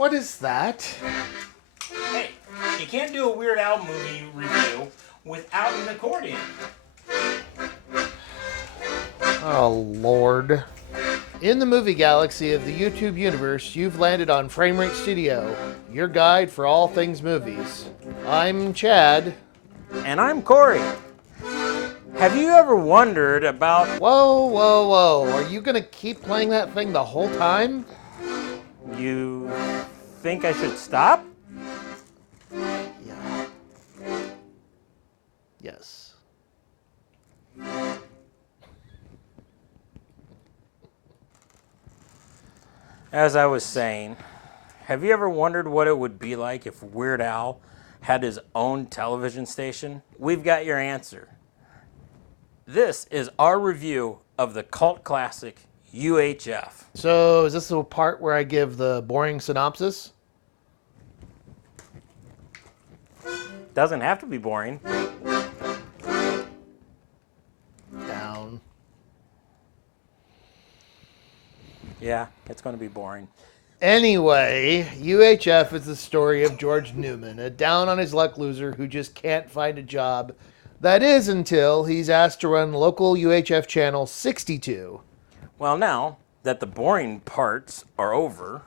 What is that? Hey, you can't do a Weird Al movie review without an accordion. Oh, Lord. In the movie galaxy of the YouTube universe, you've landed on Framerate Studio, your guide for all things movies. I'm Chad. And I'm Corey. Have you ever wondered about... Whoa, whoa, whoa. Are you gonna keep playing that thing the whole time? You think I should stop? Yeah. Yes. As I was saying, have you ever wondered what it would be like if Weird Al had his own television station? We've got your answer. This is our review of the cult classic UHF. So, is this the part where I give the boring synopsis? Doesn't have to be boring. Down. Yeah, it's going to be boring. Anyway, UHF is the story of George Newman, a down-on-his-luck loser who just can't find a job. That is until he's asked to run local UHF channel 62. Well, now that the boring parts are over,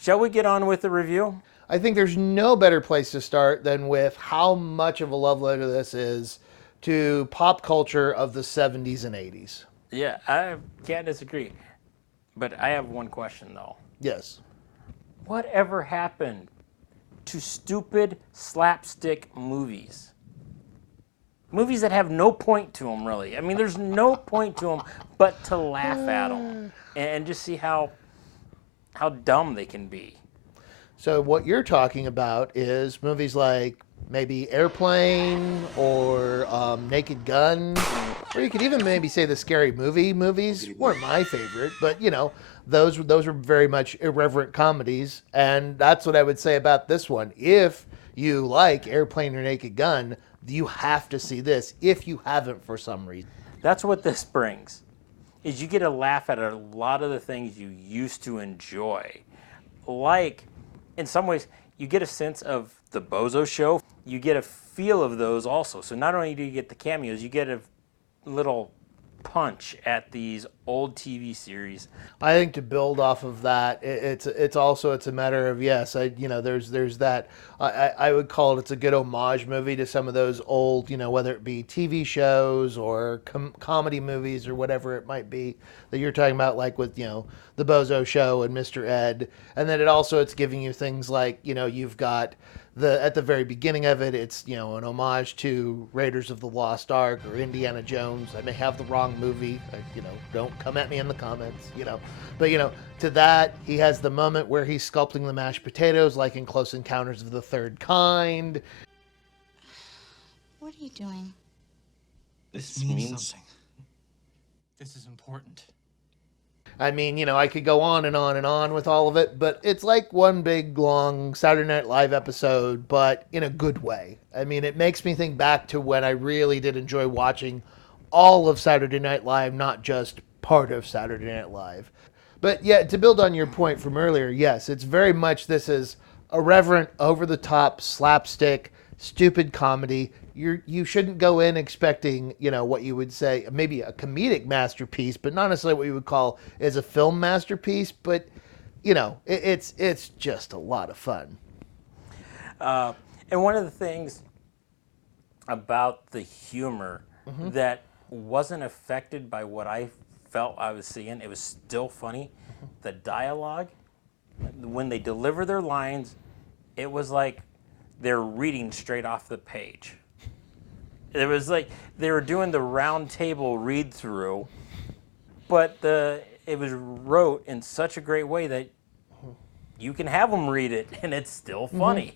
shall we get on with the review? I think there's no better place to start than with how much of a love letter this is to pop culture of the 70s and 80s. Yeah, I can't disagree. But I have one question, though. Yes. Whatever happened to stupid slapstick movies? Movies that have no point to them, really. I mean, there's no point to them but to laugh at them and just see how dumb they can be. So what you're talking about is movies like maybe Airplane or Naked Gun, or you could even maybe say the Scary Movie movies weren't my favorite, but you know, those were very much irreverent comedies, and that's what I would say about this one. If you like Airplane or Naked Gun, you have to see this if you haven't for some reason. That's what this brings, is you get a laugh at a lot of the things you used to enjoy. Like, in some ways, you get a sense of the Bozo Show. You get a feel of those also. So not only do you get the cameos, you get a little punch at these old TV series. I think to build off of that, it's a matter of, yes, there's that. I would call it's a good homage movie to some of those old, whether it be TV shows or comedy movies or whatever it might be that you're talking about, like with the Bozo Show and Mr. Ed, and then it's giving you things like you've got at the very beginning of it, it's an homage to Raiders of the Lost Ark or Indiana Jones. I may have the wrong movie, don't come at me in the comments, but to that he has the moment where he's sculpting the mashed potatoes like in Close Encounters of the Third Kind. What are you doing? This means something. This is important. I mean, I could go on and on and on with all of it, but it's like one big, long Saturday Night Live episode, but in a good way. I mean, it makes me think back to when I really did enjoy watching all of Saturday Night Live, not just part of Saturday Night Live. But yeah, to build on your point from earlier, yes, it's very much this is irreverent, over-the-top, slapstick, stupid comedy. You shouldn't go in expecting, what you would say, maybe a comedic masterpiece, but not necessarily what you would call as a film masterpiece. But, it's just a lot of fun. And one of the things about the humor that wasn't affected by what I felt I was seeing, it was still funny. The dialogue, when they deliver their lines, it was like they're reading straight off the page. It was like they were doing the round table read through, but it was wrote in such a great way that you can have them read it and it's still funny.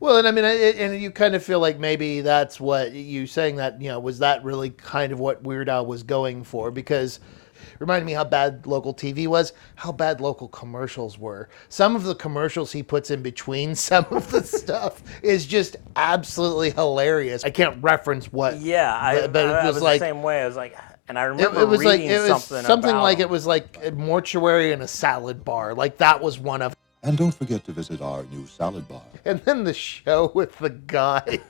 Well, and I mean, and you kind of feel like maybe that's what you saying that, was that really kind of what Weird Al was going for? Because it reminded me how bad local TV was, how bad local commercials were. Some of the commercials he puts in between some of the stuff is just absolutely hilarious. I can't reference what. Yeah, but it I was was like the same way. I was like, And I remember It was like reading it was something about like it him. was like a mortuary and a salad bar. Like that was one of. And don't forget to visit our new salad bar. And then the show with the guy,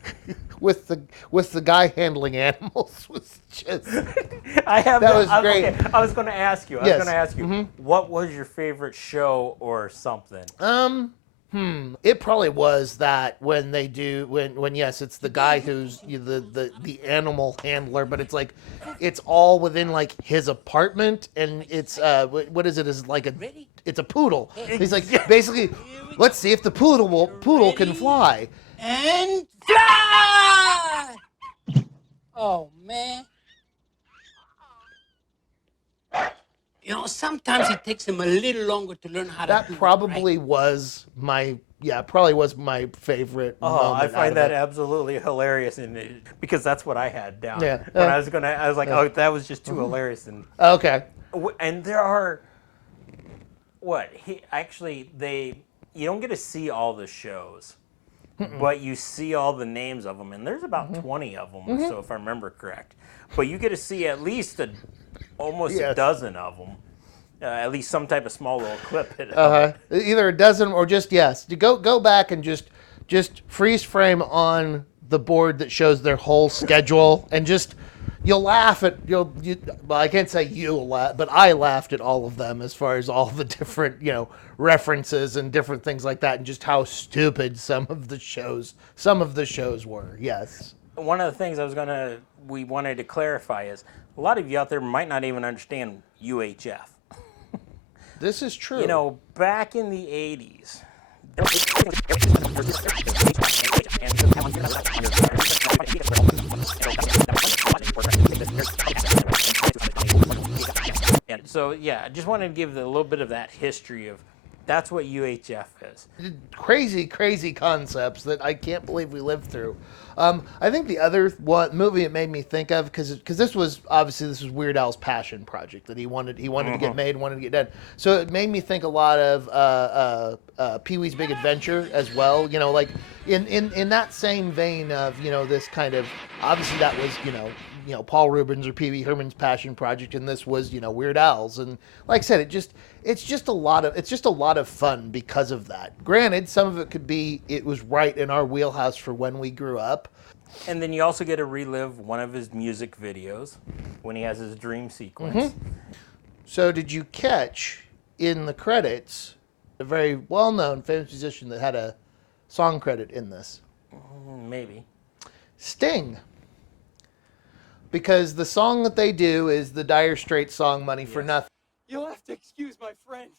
with the guy handling animals was just. I have That was great. Okay, I was going to ask you. Yes. What was your favorite show or something? It probably was that when they do when yes, it's the guy who's the animal handler, but it's like it's all within like his apartment, and it's what is it? Is like it's a poodle. He's like basically, let's see if the poodle can fly. And fly! Oh, man. You know, sometimes it takes him a little longer to learn how to That do it probably right. was my favorite. Oh, moment I out find of that it. absolutely hilarious, because that's what I had down. Yeah. When I was like, oh, that was just too hilarious, Okay. and there are you don't get to see all the shows, but you see all the names of them, and there's about 20 of them, or so if I remember correct. But you get to see at least almost a Yes. dozen of them, at least some type of small little clip. Either a dozen or just yes. You go back and just freeze frame on the board that shows their whole schedule, and just you'll laugh at well, I can't say you'll laugh, but I laughed at all of them as far as all the different references and different things like that, and just how stupid some of the shows were. Yes. One of the things we wanted to clarify is a lot of you out there might not even understand UHF. This is true. Back in the 80s. And so, yeah, I just wanted to give a little bit of that history of that's what UHF is. Crazy concepts that I can't believe we lived through. I think the other movie it made me think of, because this was Weird Al's passion project that he wanted to get made, wanted to get done. So it made me think a lot of Pee-wee's Big Adventure as well. Like in that same vein of this kind of, obviously that was Paul Rubens or Pee Wee Herman's passion project, and this was Weird Al's, and like I said, it's just a lot of fun because of that. Granted, some of it was right in our wheelhouse for when we grew up. And then you also get to relive one of his music videos when he has his dream sequence. So did you catch in the credits a very well-known famous musician that had a song credit in this? Maybe. Sting. Because the song that they do is the Dire Straits song "Money for Nothing." You'll have to excuse my friend.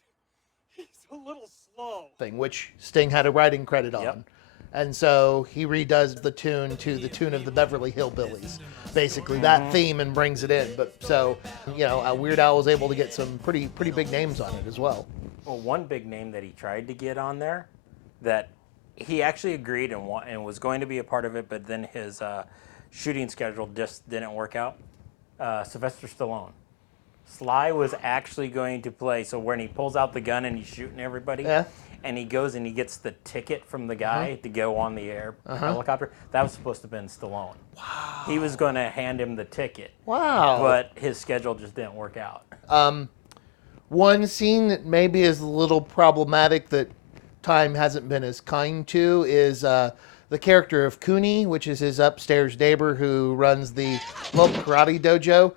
He's a little slow. Which Sting had a writing credit on. Yep. And so he redoes the tune to the tune of the Beverly Hillbillies, basically that theme, and brings it in. But so, Weird Al was able to get some pretty big names on it as well. Well, one big name that he tried to get on there, that he actually agreed and was going to be a part of it, but then his shooting schedule just didn't work out. Sylvester Stallone. Sly was actually going to play, so when he pulls out the gun and he's shooting everybody, and he goes and he gets the ticket from the guy to go on the helicopter, that was supposed to have been Stallone. Wow. He was going to hand him the ticket. Wow. But his schedule just didn't work out. One scene that maybe is a little problematic that time hasn't been as kind to is the character of Cooney, which is his upstairs neighbor who runs the local karate dojo.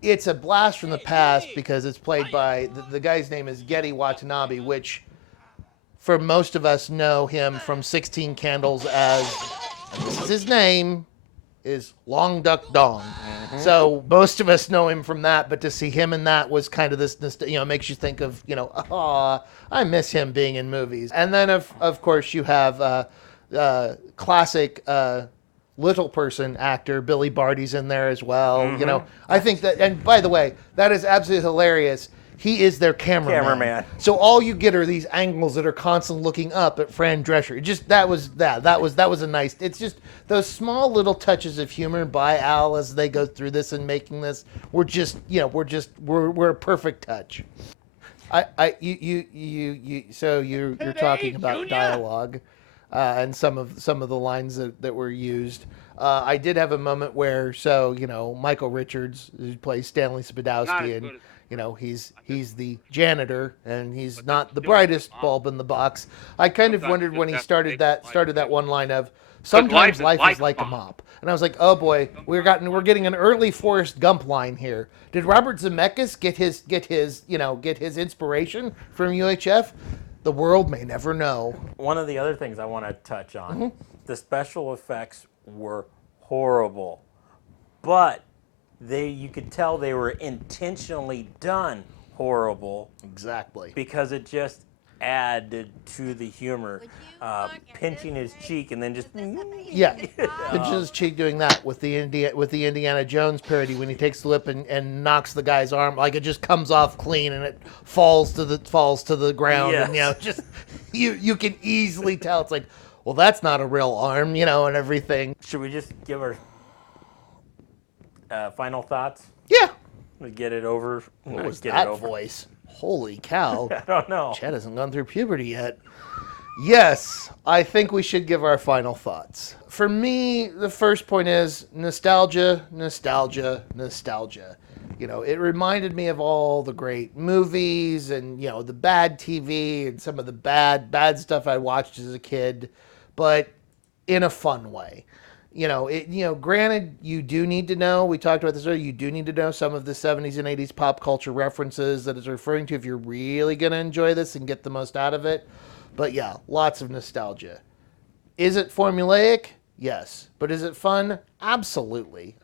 It's a blast from the past because it's played by, the guy's name is Getty Watanabe, which for most of us know him from 16 Candles as, this is his name, is Long Duck Dong. So most of us know him from that, but to see him in that was kind of this, makes you think of, I miss him being in movies. And then of course you have classic little person actor Billy Barty's in there as well. I think that, and by the way, that is absolutely hilarious. He is their cameraman. So all you get are these angles that are constantly looking up at Fran Drescher. That was a nice. It's just those small little touches of humor by Al as they go through this and making this. We're a perfect touch. So you're talking about dialogue and some of the lines that were used. I did have a moment where, so, Michael Richards, who plays Stanley Spadowski, and, he's the janitor, and he's not the brightest bulb in the box. I kind of wondered when he started that one line of, sometimes life is like a mop. And I was like, oh boy, we're getting an early Forrest Gump line here. Did Robert Zemeckis get his inspiration from UHF? The world may never know. One of the other things I want to touch on, the special effects were horrible, but you could tell they were intentionally done horrible. Exactly. Because it just added to the humor. Pinching his cheek and then just pinching his cheek, doing that with the Indiana Jones parody when he takes the whip and knocks the guy's arm, like it just comes off clean and it falls to the ground. Yes. And just you can easily tell it's like, well, that's not a real arm, and everything. Should we just give our final thoughts? Yeah. We get it over. What was that voice? Holy cow. I don't know. Chad hasn't gone through puberty yet. Yes, I think we should give our final thoughts. For me, the first point is nostalgia, nostalgia, nostalgia. It reminded me of all the great movies and, the bad TV and some of the bad stuff I watched as a kid, but in a fun way. Granted, you do need to know, we talked about this earlier, you do need to know some of the 70s and 80s pop culture references that it's referring to if you're really going to enjoy this and get the most out of it. But yeah, lots of nostalgia. Is it formulaic? Yes. But is it fun? Absolutely.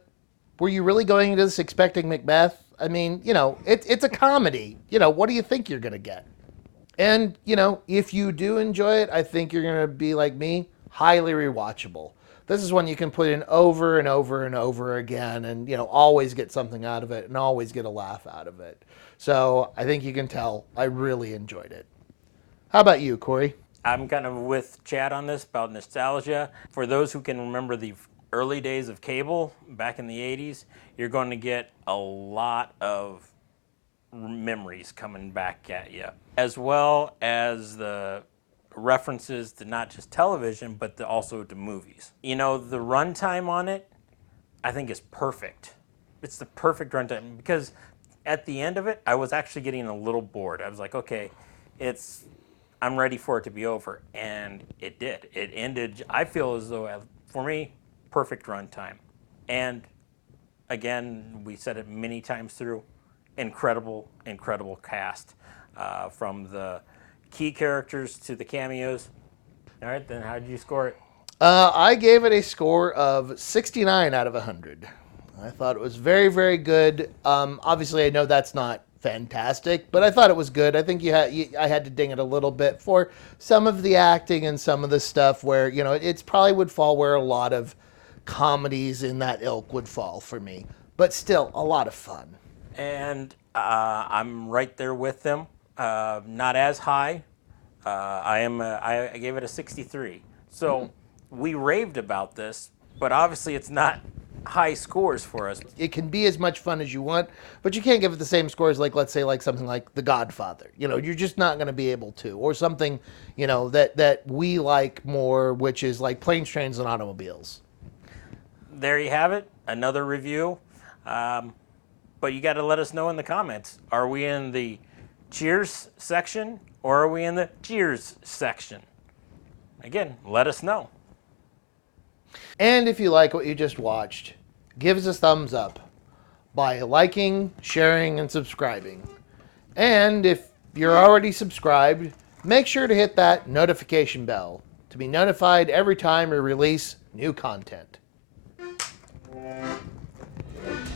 Were you really going into this expecting Macbeth? I mean, it's a comedy. What do you think you're going to get? And, if you do enjoy it, I think you're going to be like me, highly rewatchable. This is one you can put in over and over and over again and, always get something out of it and always get a laugh out of it. So I think you can tell I really enjoyed it. How about you, Corey? I'm kind of with Chad on this about nostalgia. For those who can remember the early days of cable back in the 80s, you're going to get a lot of memories coming back at you, as well as the references to not just television, but also to movies. The runtime on it, I think is perfect. It's the perfect runtime because at the end of it, I was actually getting a little bored. I was like, okay, I'm ready for it to be over. And it did. It ended, I feel as though, for me, perfect runtime. And again, we said it many times through, incredible cast from the key characters to the cameos. All right, then how did you score it? I gave it a score of 69 out of 100. I thought it was very, very good. Obviously, I know that's not fantastic, but I thought it was good. I think I had to ding it a little bit for some of the acting and some of the stuff where, it's probably would fall where a lot of comedies in that ilk would fall for me. But still, a lot of fun. And I'm right there with them. Not as high. I gave it a 63. So we raved about this, but obviously it's not high scores for us. It can be as much fun as you want, but you can't give it the same scores like, let's say, like something like The Godfather. You're just not going to be able to. Or something, that we like more, which is like Planes, Trains, and Automobiles. There you have it. Another review. But you got to let us know in the comments. Are we in the Cheers section or are we in the Cheers section? Again, let us know. And if you like what you just watched, give us a thumbs up by liking, sharing, and subscribing. And if you're already subscribed, make sure to hit that notification bell to be notified every time we release new content.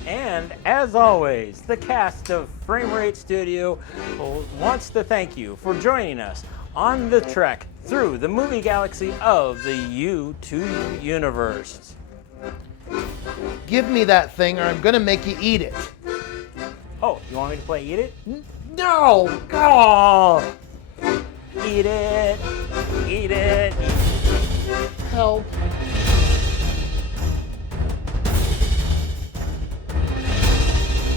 And as always, the cast of Frame Rate Studio wants to thank you for joining us on the trek through the movie galaxy of the U2 universe. Give me that thing or I'm going to make you eat it. Oh, you want me to play Eat It? No! Oh! Eat it! Eat it! Help.